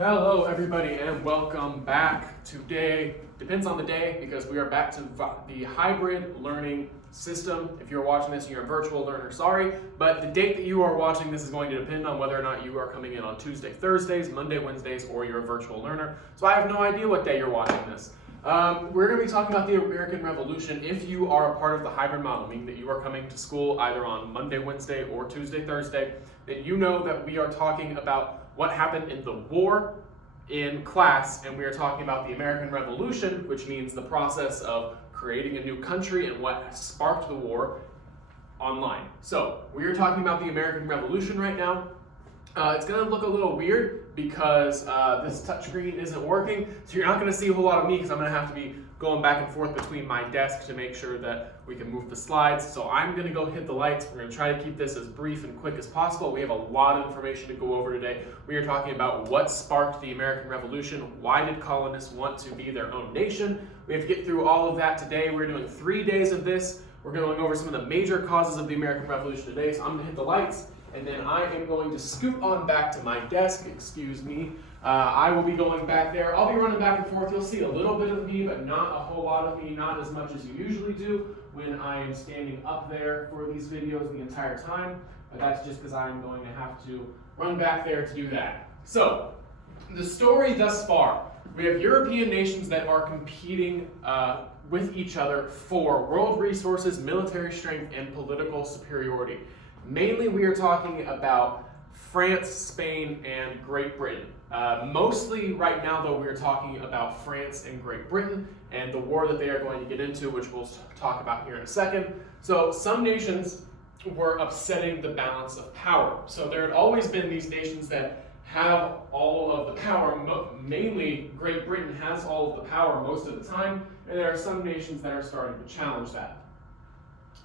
Hello everybody and welcome back. Today, depends on the day because we are back to the hybrid learning system. If you're watching this and you're a virtual learner, sorry, but the date that you are watching this is going to depend on whether or not you are coming in on Tuesday, Thursdays, Monday, Wednesdays, or you're a virtual learner. So I have no idea what day you're watching this. We're going to be talking about the American Revolution. If you are a part of the hybrid model, meaning that you are coming to school either on Monday, Wednesday, or Tuesday, Thursday, then you know that we are talking about what happened in the war in class, and we are talking about the American Revolution, which means the process of creating a new country and what sparked the war online. So we are talking about the American Revolution right now. It's going to look a little weird because this touchscreen isn't working, so you're not going to see a whole lot of me because I'm going to have to be going back and forth between my desk to make sure that we can move the slides. So I'm going to go hit the lights. We're going to try to keep this as brief and quick as possible. We have a lot of information to go over today. We are talking about what sparked the American Revolution. Why did colonists want to be their own nation? We have to get through all of that today. We're doing 3 days of this. We're going over some of the major causes of the American Revolution today. So I'm going to hit the lights, and then I am going to scoot on back to my desk. Excuse me. I will be going back there. I'll be running back and forth. You'll see a little bit of me, but not a whole lot of me, not as much as you usually do when I am standing up there for these videos the entire time. But that's just because I'm going to have to run back there to do that. So, the story thus far, we have European nations that are competing with each other for world resources, military strength, and political superiority. Mainly we are talking about France, Spain, and Great Britain. Mostly right now though, we're talking about France and Great Britain and the war that they are going to get into, which we'll talk about here in a second. So some nations were upsetting the balance of power. So there had always been these nations that have all of the power. Mainly Great Britain has all of the power most of the time, and there are some nations that are starting to challenge that.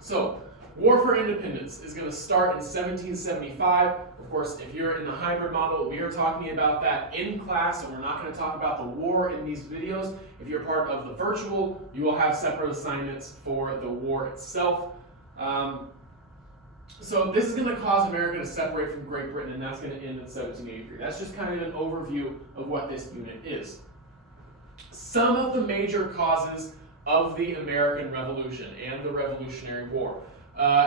So War for Independence is going to start in 1775. Of course, if you're in the hybrid model, we are talking about that in class, and we're not going to talk about the war in these videos. If you're part of the virtual, you will have separate assignments for the war itself. So this is going to cause America to separate from Great Britain, and that's going to end in 1783. That's just kind of an overview of what this unit is. Some of the major causes of the American Revolution and the Revolutionary War.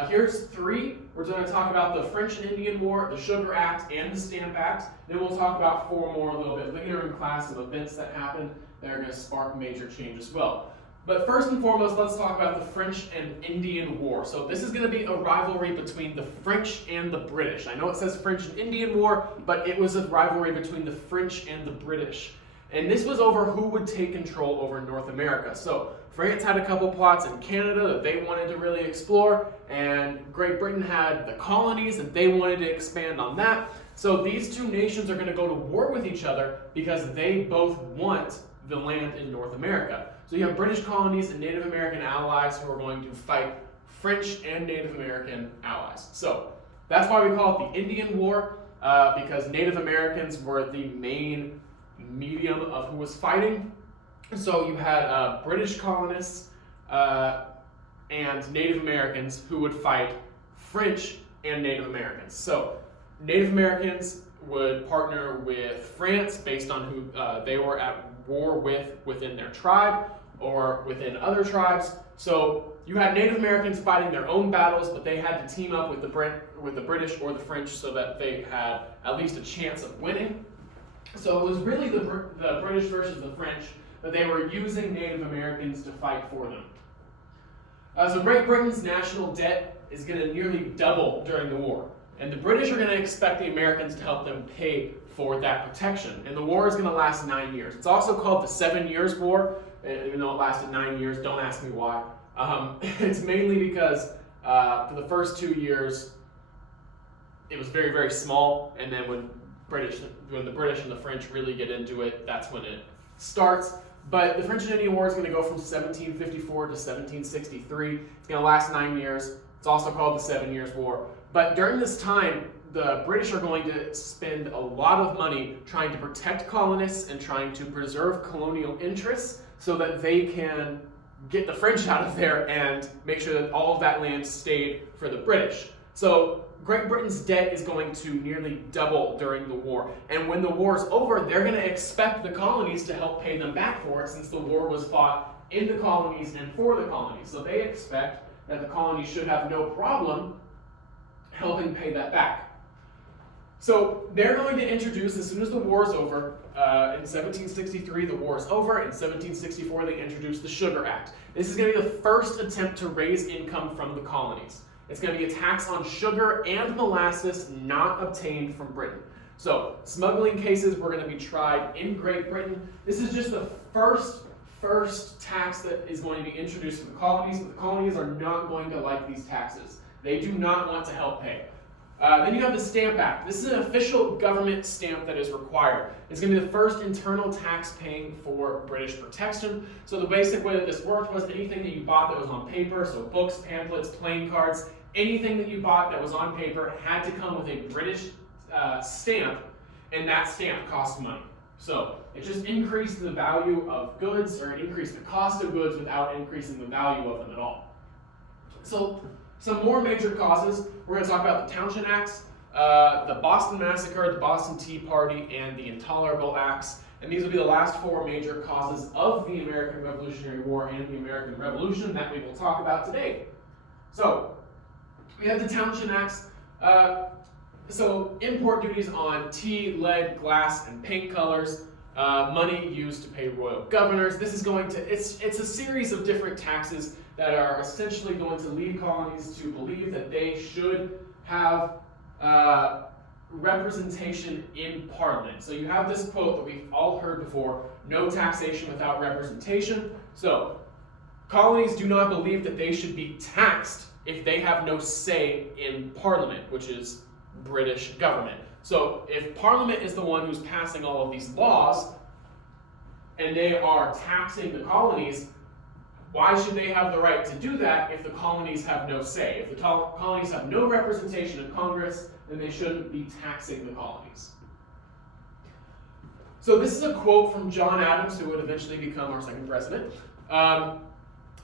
Here's 3. We're going to talk about the French and Indian War, the Sugar Act, and the Stamp Act. Then we'll talk about 4 more a little bit later in class of events that happened that are going to spark major change as well. But first and foremost, let's talk about the French and Indian War. So this is going to be a rivalry between the French and the British. I know it says French and Indian War, but it was a rivalry between the French and the British. And this was over who would take control over North America. So France had a couple plots in Canada that they wanted to really explore, and Great Britain had the colonies that they wanted to expand on that. So these 2 nations are going to go to war with each other because they both want the land in North America. So you have British colonies and Native American allies who are going to fight French and Native American allies. So that's why we call it the Indian War, because Native Americans were the main medium of who was fighting. So you had British colonists and Native Americans who would fight French and Native Americans. So Native Americans would partner with France based on who they were at war with within their tribe or within other tribes. So you had Native Americans fighting their own battles, but they had to team up with the British or the French so that they had at least a chance of winning. So it was really the British versus the French, but they were using Native Americans to fight for them. So Great Britain's national debt is going to nearly double during the war. And the British are going to expect the Americans to help them pay for that protection. And the war is going to last 9 years. It's also called the 7 Years' War, even though it lasted 9 years. Don't ask me why. It's mainly because for the first 2 years, it was very, very small. And then when the British and the French really get into it, that's when it starts. But the French and Indian War is going to go from 1754 to 1763. It's going to last 9 years. It's also called the 7 Years' War. But during this time, the British are going to spend a lot of money trying to protect colonists and trying to preserve colonial interests so that they can get the French out of there and make sure that all of that land stayed for the British. So Great Britain's debt is going to nearly double during the war. And when the war is over, they're going to expect the colonies to help pay them back for it, since the war was fought in the colonies and for the colonies. So they expect that the colonies should have no problem helping pay that back. So they're going to introduce, as soon as the war is over, in 1763 the war is over, in 1764 they introduce the Sugar Act. This is going to be the first attempt to raise income from the colonies. It's going to be a tax on sugar and molasses not obtained from Britain. So smuggling cases were going to be tried in Great Britain. This is just the first tax that is going to be introduced to the colonies, but the colonies are not going to like these taxes. They do not want to help pay. Then you have the Stamp Act. This is an official government stamp that is required. It's going to be the first internal tax paying for British protection. So the basic way that this worked was anything that you bought that was on paper, so books, pamphlets, playing cards, anything that you bought that was on paper had to come with a British stamp, and that stamp cost money. So it just increased the value of goods, or it increased the cost of goods without increasing the value of them at all. So some more major causes, we're going to talk about the Townshend Acts, the Boston Massacre, the Boston Tea Party, and the Intolerable Acts. And these will be the last four major causes of the American Revolutionary War and the American Revolution that we will talk about today. So, we have the Townshend Acts. So import duties on tea, lead, glass, and paint colors. Money used to pay royal governors. This is going to, it's a series of different taxes that are essentially going to lead colonies to believe that they should have representation in Parliament. So you have this quote that we've all heard before, no taxation without representation. So colonies do not believe that they should be taxed if they have no say in Parliament, which is British government. So if Parliament is the one who's passing all of these laws, and they are taxing the colonies, why should they have the right to do that if the colonies have no say? If the colonies have no representation in Congress, then they shouldn't be taxing the colonies. So this is a quote from John Adams, who would eventually become our second president.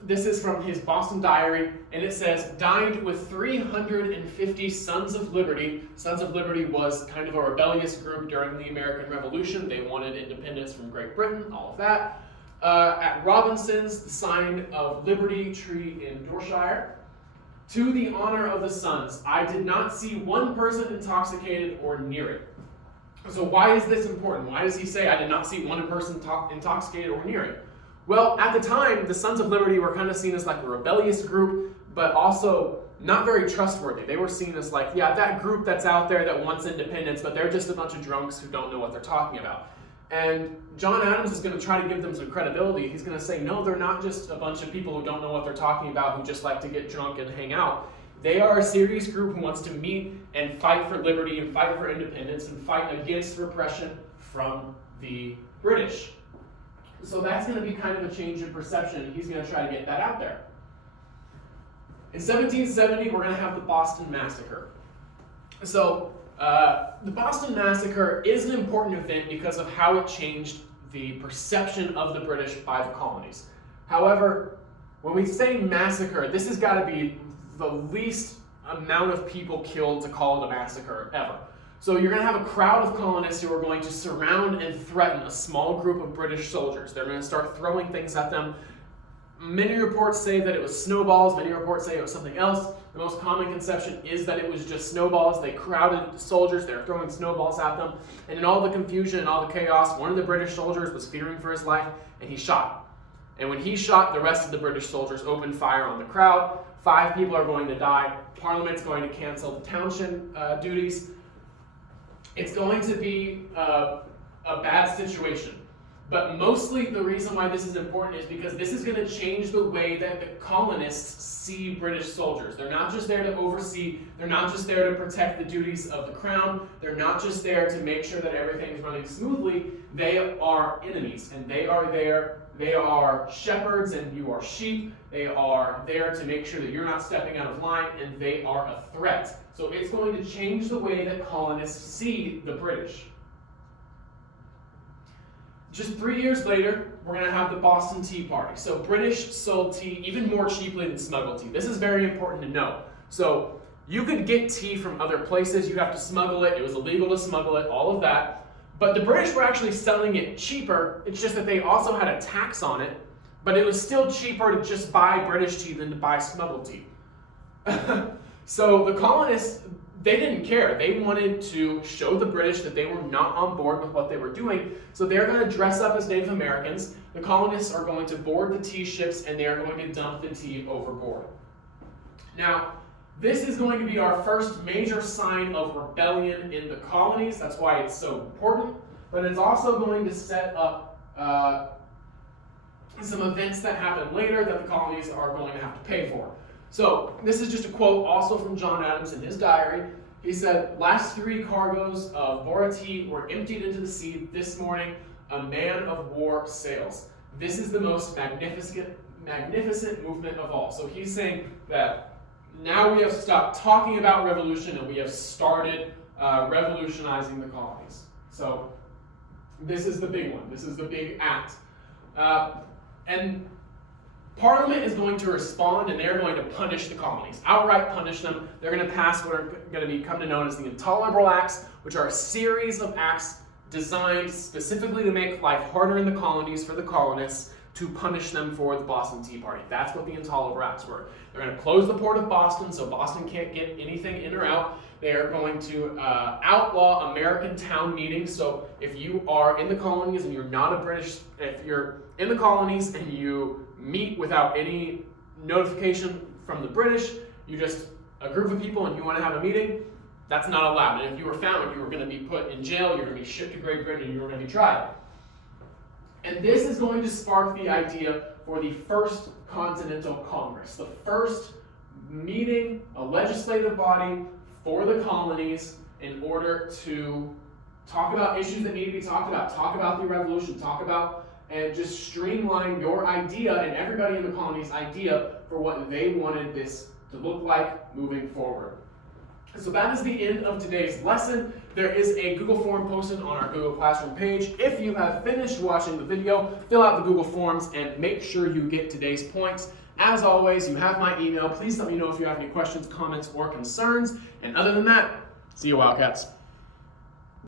This is from his Boston Diary, and it says, dined with 350 Sons of Liberty. Sons of Liberty was kind of a rebellious group during the American Revolution. They wanted independence from Great Britain, all of that. At Robinson's, the sign of Liberty tree in Dorshire. To the honor of the Sons, I did not see one person intoxicated or near it. So why is this important? Why does he say, I did not see one person intoxicated or near it? Well, at the time, the Sons of Liberty were kind of seen as like a rebellious group, but also not very trustworthy. They were seen as like, yeah, that group that's out there that wants independence, but they're just a bunch of drunks who don't know what they're talking about. And John Adams is going to try to give them some credibility. He's going to say, no, they're not just a bunch of people who don't know what they're talking about, who just like to get drunk and hang out. They are a serious group who wants to meet and fight for liberty and fight for independence and fight against repression from the British. So that's going to be kind of a change in perception, and he's going to try to get that out there. In 1770, we're going to have the Boston Massacre. So the Boston Massacre is an important event because of how it changed the perception of the British by the colonies. However, when we say massacre, this has got to be the least amount of people killed to call it a massacre ever. So you're going to have a crowd of colonists who are going to surround and threaten a small group of British soldiers. They're going to start throwing things at them. Many reports say that it was snowballs. Many reports say it was something else. The most common conception is that it was just snowballs. They crowded the soldiers. They were throwing snowballs at them. And in all the confusion and all the chaos, one of the British soldiers was fearing for his life, and he shot. And when he shot, the rest of the British soldiers opened fire on the crowd. 5 people are going to die. Parliament's going to cancel the Townshend duties. It's going to be a bad situation. But mostly the reason why this is important is because this is going to change the way that the colonists see British soldiers. They're not just there to oversee, they're not just there to protect the duties of the crown, they're not just there to make sure that everything is running smoothly. They are enemies, and they are shepherds and you are sheep. They are there to make sure that you're not stepping out of line, and they are a threat. So it's going to change the way that colonists see the British. Just 3 years later, we're going to have the Boston Tea Party. So British sold tea even more cheaply than smuggled tea. This is very important to know. So You could get tea from other places. You have to smuggle it. It was illegal to smuggle it, all of that. But the British were actually selling it cheaper. It's just that they also had a tax on it. But it was still cheaper to just buy British tea than to buy smuggled tea. So the colonists, they didn't care. They wanted to show the British that they were not on board with what they were doing. So they're going to dress up as Native Americans. The colonists are going to board the tea ships, and they are going to dump the tea overboard. Now, this is going to be our first major sign of rebellion in the colonies. That's why it's so important. But it's also going to set up some events that happen later that the colonies are going to have to pay for. So this is just a quote also from John Adams in his diary. He said, "Last 3 cargoes of Bora tea were emptied into the sea this morning. A man of war sails. This is the most magnificent movement of all." So he's saying that now we have stopped talking about revolution and we have started revolutionizing the colonies. So this is the big one. This is the big act. And Parliament is going to respond, and they're going to punish the colonies, outright punish them. They're going to pass what are going to become known as the Intolerable Acts, which are a series of acts designed specifically to make life harder in the colonies for the colonists, to punish them for the Boston Tea Party. That's what the Intolerable Acts were. They're going to close the port of Boston so Boston can't get anything in or out. They are going to outlaw American town meetings. So if you are in the colonies and you're not a British, if you're in the colonies and you meet without any notification from the British, you just a group of people and you want to have a meeting, that's not allowed. And if you were found, you were going to be put in jail, you're going to be shipped to Great Britain, and you were going to be tried. And this is going to spark the idea for the First Continental Congress, the first meeting, a legislative body for the colonies in order to talk about issues that need to be talked about, talk about the revolution, talk about and just streamline your idea and everybody in the colonies' idea for what they wanted this to look like moving forward. So that is the end of today's lesson. There is a Google form posted on our Google Classroom page. If you have finished watching the video, fill out the Google Forms and make sure you get today's points. As always, you have my email. Please let me know if you have any questions, comments, or concerns. And other than that, see you, Wildcats.